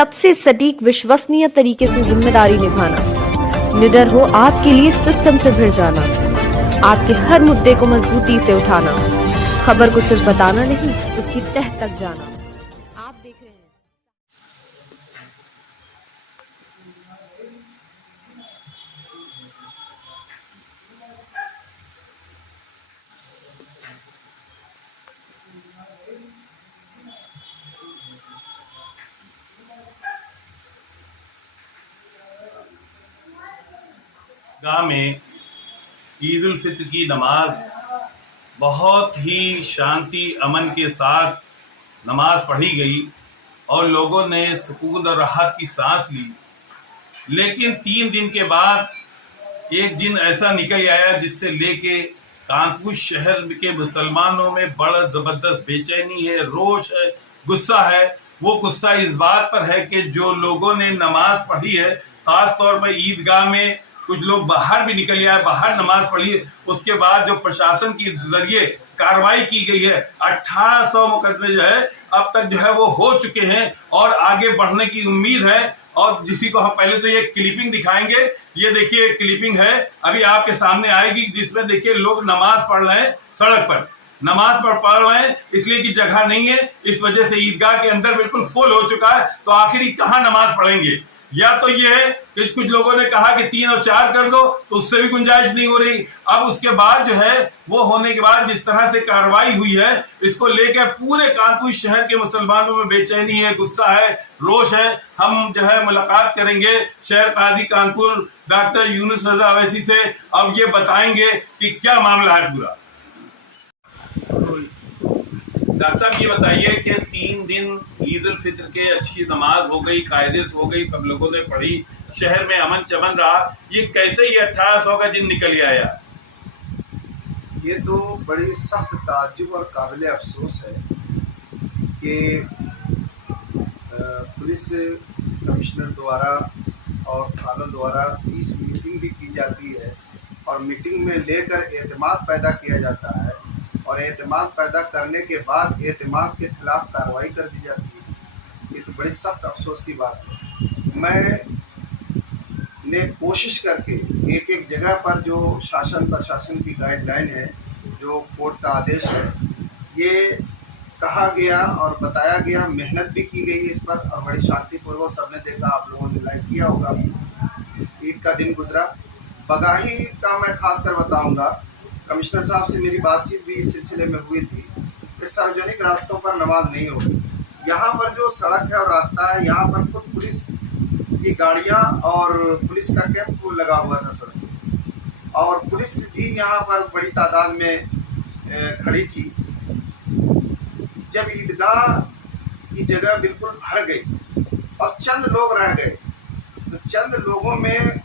सबसे सटीक विश्वसनीय तरीके से जिम्मेदारी निभाना, निडर हो आपके लिए सिस्टम से भिड़ जाना, आपके हर मुद्दे को मजबूती से उठाना, खबर को सिर्फ बताना नहीं, उसकी तह तक जाना। आप देख रहे हैं गाँव में ईद उल फित्र की नमाज बहुत ही शांति अमन के साथ नमाज पढ़ी गई और लोगों ने सुकून और राहत की सांस ली। लेकिन 3 दिन के बाद एक दिन ऐसा निकल आया जिससे लेके कानपुर शहर के मुसलमानों में बड़ा जबरदस्त बेचैनी है, रोष है, गुस्सा है। वो गुस्सा इस बात पर है कि जो लोगों ने नमाज पढ़ी है, खास तौर पर ईदगाह में कुछ लोग बाहर भी निकल आए, बाहर नमाज पढ़ी, उसके बाद जो प्रशासन के जरिए कार्रवाई की गई है, 1800 मुकदमे जो है अब तक जो है वो हो चुके हैं और आगे बढ़ने की उम्मीद है। और जिसी को हम पहले तो ये क्लिपिंग दिखाएंगे, ये देखिए क्लिपिंग है अभी आपके सामने आएगी, जिसमें देखिए लोग नमाज पढ़ रहे हैं, सड़क पर नमाज पढ़ रहे हैं, इसलिए कि जगह नहीं है, इस वजह से ईदगाह के अंदर बिल्कुल फुल हो चुका है। तो आखिर कहाँ नमाज पढ़ेंगे? या तो ये है कि कुछ लोगों ने कहा कि 3 और 4 कर दो, तो उससे भी गुंजाइश नहीं हो रही। अब उसके बाद जो है वो होने के बाद जिस तरह से कार्रवाई हुई है, इसको लेकर पूरे कानपुर शहर के मुसलमानों में बेचैनी है, गुस्सा है, रोष है। हम जो है मुलाकात करेंगे शहर काजी कानपुर डॉक्टर यूनुस रजा अवैसी से। अब ये बताएंगे कि क्या मामला है पूरा। डॉक्टर साहब ये बताइए कि 3 दिन ईद उल फित्र के अच्छी नमाज हो गई, कायदे से हो गई, सब लोगों ने पढ़ी, शहर में अमन चमन रहा, ये कैसे ही 1800 का दिन निकल आया? ये तो बड़ी सख्त ताज्जुब और काबिल अफसोस है कि पुलिस कमिश्नर द्वारा और थानों द्वारा इस मीटिंग भी की जाती है और मीटिंग में लेकर एतमाद पैदा किया जाता है और एतमाद पैदा करने के बाद एतमाद के खिलाफ कार्रवाई कर दी जाती है। ये तो बड़ी सख्त अफसोस की बात है। मैं ने कोशिश करके एक जगह पर जो शासन प्रशासन की गाइडलाइन है, जो कोर्ट का आदेश है, ये कहा गया और बताया गया, मेहनत भी की गई इस पर और बड़ी शांतिपूर्वक सबने देखा, आप लोगों ने लाइक किया होगा। ईद का दिन गुजरा। बगाही का मैं खासकर बताऊंगा, कमिश्नर साहब से मेरी बातचीत भी इस सिलसिले में हुई थी कि सार्वजनिक रास्तों पर नमाज नहीं होगी। यहाँ पर जो सड़क है और रास्ता है, यहाँ पर खुद पुलिस की गाड़ियाँ और पुलिस का कैंप लगा हुआ था सड़क पे और पुलिस भी यहाँ पर बड़ी तादाद में खड़ी थी। जब ईदगाह की जगह बिल्कुल भर गई और चंद लोग रह गए, तो चंद लोगों में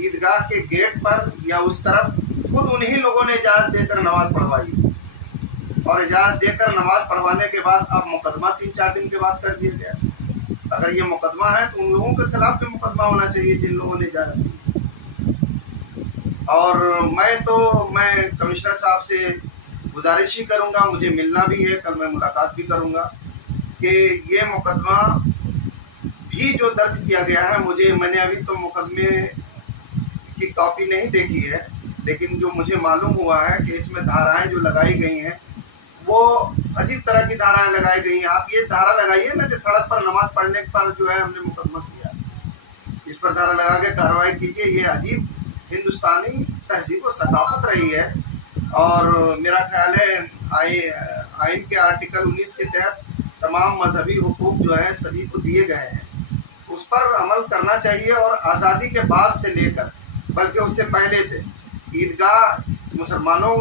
ईदगाह के गेट पर या उस तरफ खुद उन्हीं लोगों ने इजाज़त देकर नमाज पढ़वाई और इजाज़त देकर नमाज पढ़वाने के बाद अब मुकदमा 3-4 दिन के बाद कर दिया गया। अगर ये मुकदमा है तो उन लोगों के खिलाफ भी मुकदमा होना चाहिए जिन लोगों ने इजाज़त दी है। और मैं कमिश्नर साहब से गुजारिश ही करूँगा, मुझे मिलना भी है, कल मैं मुलाकात भी करूँगा कि ये मुकदमा भी जो दर्ज किया गया है, मैंने अभी तो मुकदमे की कॉपी नहीं देखी है, लेकिन जो मुझे मालूम हुआ है कि इसमें धाराएं जो लगाई गई हैं वो अजीब तरह की धाराएं लगाई गई हैं। आप ये धारा लगाइए ना कि सड़क पर नमाज पढ़ने पर जो है हमने मुकदमा किया, इस पर धारा लगा के कार्रवाई कीजिए। ये अजीब हिंदुस्तानी तहजीब और सकाफत रही है और मेरा ख्याल है आइन के आर्टिकल 19 के तहत तमाम मजहबी हुकूक जो है सभी को दिए गए हैं, उस पर अमल करना चाहिए। और आज़ादी के बाद से लेकर बल्कि उससे पहले से ईदगाह मुसलमानों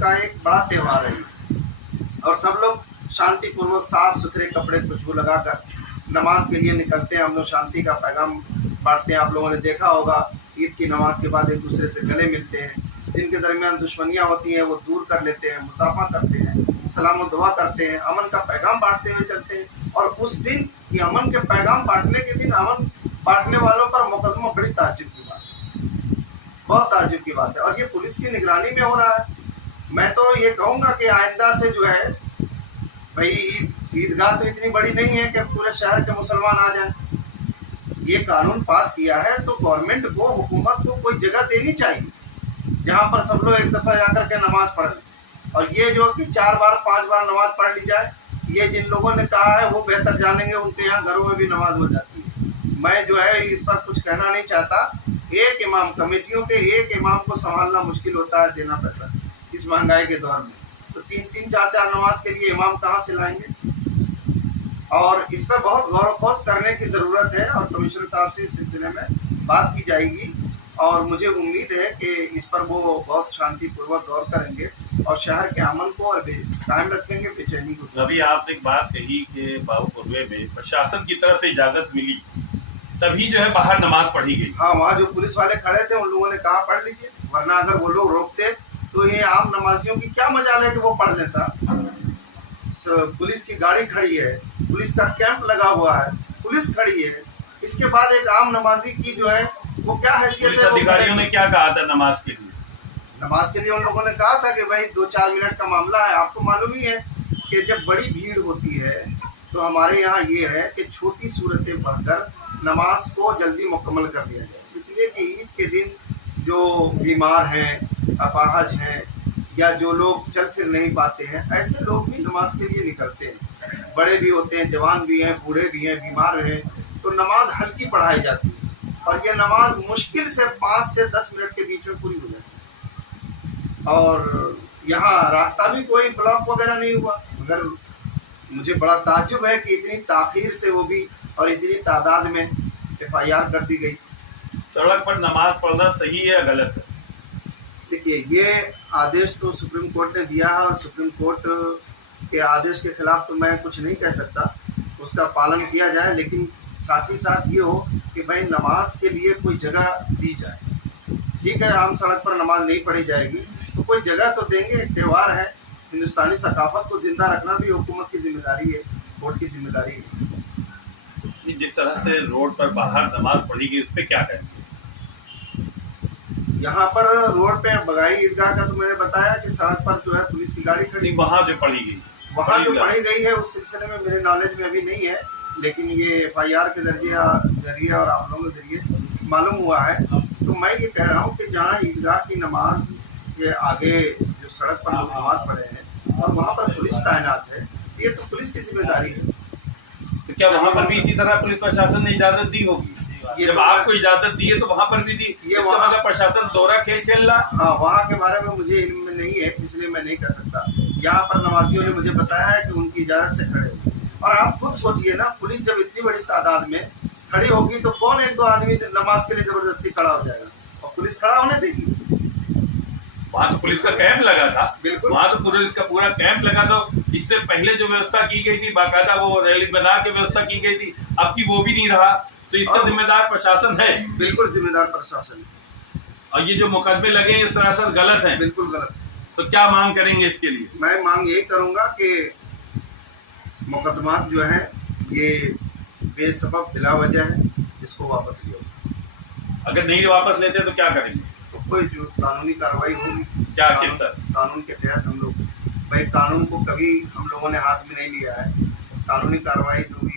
का एक बड़ा त्यौहार है और सब लोग शांतिपूर्वक साफ सुथरे कपड़े खुशबू लगाकर नमाज के लिए निकलते हैं। हम लोग शांति का पैगाम बांटते हैं। आप लोगों ने देखा होगा ईद की नमाज के बाद एक दूसरे से गले मिलते हैं, जिनके दरमियान दुश्मनियाँ होती हैं वो दूर कर लेते हैं, मुसाफा करते हैं, सलाम और दुआ करते हैं, अमन का पैगाम बांटते हुए चलते हैं। और उस दिन ये अमन के पैगाम बांटने के दिन अमन बांटने वालों पर मुकदमा बड़ी ताज्जुब की बात है, बहुत ताज्जुब की बात है और ये पुलिस की निगरानी में हो रहा है। मैं तो ये कहूँगा कि आइंदा से जो है भाई ईदगाह तो इतनी बड़ी नहीं है कि पूरे शहर के मुसलमान आ जाएं। ये कानून पास किया है तो गवर्नमेंट को, हुकूमत को कोई जगह देनी चाहिए जहाँ पर सब लोग एक दफ़ा जाकर के नमाज पढ़ लें। और ये जो कि 4 बार 5 बार नमाज पढ़ ली जाए, ये जिन लोगों ने कहा है वो बेहतर जानेंगे, उनके यहाँ घरों में भी नमाज हो जाती है। मैं जो है इस पर कुछ कहना नहीं चाहता। एक इमाम, कमेटियों के एक इमाम को संभालना मुश्किल होता है, देना पैसा इस महंगाई के दौर में, तो 3-3 4-4 नमाज के लिए इमाम कहाँ से लाएंगे। और इस पर बहुत गौर खोज करने की ज़रूरत है और कमिश्नर साहब से इस सिलसिले में बात की जाएगी और मुझे उम्मीद है कि इस पर वो बहुत शांतिपूर्वक गौर करेंगे और शहर के अमन को और कायम रखेंगे, बेचैनी को। अभी आपने एक बात कही कि बाबूपुरवे में प्रशासन की तरफ से इजाज़त मिली तभी जो है बाहर नमाज पढ़ी गई। हाँ, वहाँ जो पुलिस वाले खड़े थे उन लोगों ने कहा पढ़ लीजिए, वरना अगर वो लोग रोकते तो ये आम नमाजियों की क्या मजाल है कि वो पढ़ लें। साहब, पुलिस की गाड़ी खड़ी है, पुलिस का कैंप लगा हुआ है, पुलिस खड़ी है, इसके बाद एक आम नमाजी की जो है वो क्या हैसियत है। अधिकारियों ने क्या कहा था नमाज के लिए? नमाज के लिए उन लोगों ने कहा था कि भाई 2-4 मिनट का मामला है। आपको मालूम ही है कि जब बड़ी भीड़ होती है तो हमारे यहाँ ये है कि छोटी सूरतें पढ़कर नमाज को जल्दी मुकम्मल कर दिया जाए, इसलिए कि ईद के दिन जो बीमार हैं, अपाहज हैं या जो लोग चल फिर नहीं पाते हैं, ऐसे लोग भी नमाज के लिए निकलते हैं। बड़े भी होते हैं, जवान भी हैं, बूढ़े भी हैं, बीमार हैं, तो नमाज हल्की पढ़ाई जाती है और ये नमाज मुश्किल से 5 से 10 मिनट के बीच में पूरी हो जाती है। और यहाँ रास्ता भी कोई ब्लॉक वगैरह नहीं हुआ, मगर मुझे बड़ा ताज्जुब है कि इतनी ताख़ीर से वो भी और इतनी तादाद में FIR कर दी गई। सड़क पर नमाज पढ़ना सही है या गलत है? देखिए, ये आदेश तो सुप्रीम कोर्ट ने दिया है और सुप्रीम कोर्ट के आदेश के खिलाफ तो मैं कुछ नहीं कह सकता, उसका पालन किया जाए, लेकिन साथ ही साथ ये हो कि भाई नमाज के लिए कोई जगह दी जाए। ठीक है, आम सड़क पर नमाज नहीं पढ़ी जाएगी तो कोई जगह तो देंगे, एक त्यौहार है, हिंदुस्तानी सकाफत को जिंदा रखना भी हुकूमत की जिम्मेदारी है, कोर्ट की जिम्मेदारी है। जिस तरह से रोड पर बाहर नमाज पढ़ी गई उस पर क्या कहें? यहाँ पर रोड पे बगाई ईदगाह का तो मैंने बताया कि सड़क पर जो है पुलिस की गाड़ी खड़ी, वहाँ जो पढ़ी गई, वहाँ जो पढ़ी गई है उस सिलसिले में मेरे नॉलेज में अभी नहीं है, लेकिन ये FIR के जरिए और आप लोगों के जरिए मालूम हुआ है। तो मैं ये कह रहा हूँ कि जहाँ ईदगाह की नमाज के आगे जो सड़क पर लोग नमाज पढ़े हैं और वहाँ पर पुलिस तैनात है, ये तो पुलिस की जिम्मेदारी है। तो क्या वहाँ पर भी इसी तरह पुलिस प्रशासन ने इजाज़त दी होगी? जब आपको इजाज़त दी है तो वहाँ पर भी दी, ये वहाँ का प्रशासन दोहरा खेल खेल रहा। हाँ, वहाँ के बारे में मुझे इल्म में नहीं है, इसलिए मैं नहीं कह सकता। यहाँ पर नमाजियों ने मुझे बताया है कि उनकी इजाज़त से खड़े हुए। और आप खुद सोचिए ना, पुलिस जब इतनी बड़ी तादाद में खड़ी होगी तो कौन 1-2 आदमी नमाज के लिए ज़बरदस्ती खड़ा हो जाएगा, और पुलिस खड़ा होने देगी? वहाँ तो पुलिस का कैंप लगा था, बिल्कुल, वहाँ तो पुलिस का पूरा कैंप लगा था। इससे पहले जो व्यवस्था की गई थी, बाकायदा वो रैली बना के व्यवस्था की गई थी, अब की वो भी नहीं रहा, तो इसका जिम्मेदार प्रशासन है। बिल्कुल जिम्मेदार प्रशासन है। और ये जो मुकदमे लगे हैं सरासर गलत हैं। बिल्कुल गलत। तो क्या मांग करेंगे इसके लिए? मैं मांग यही करूँगा कि मुकदमात जो है ये बेसबब बिला वजह है, इसको वापस लियो। अगर नहीं वापस लेते तो क्या करेंगे? तो कोई जो कानूनी कार्रवाई होगी। क्या, किस तरह? कानून के तहत हम लोग, भाई कानून को कभी हम लोगों ने हाथ में नहीं लिया है, कानूनी कार्रवाई जो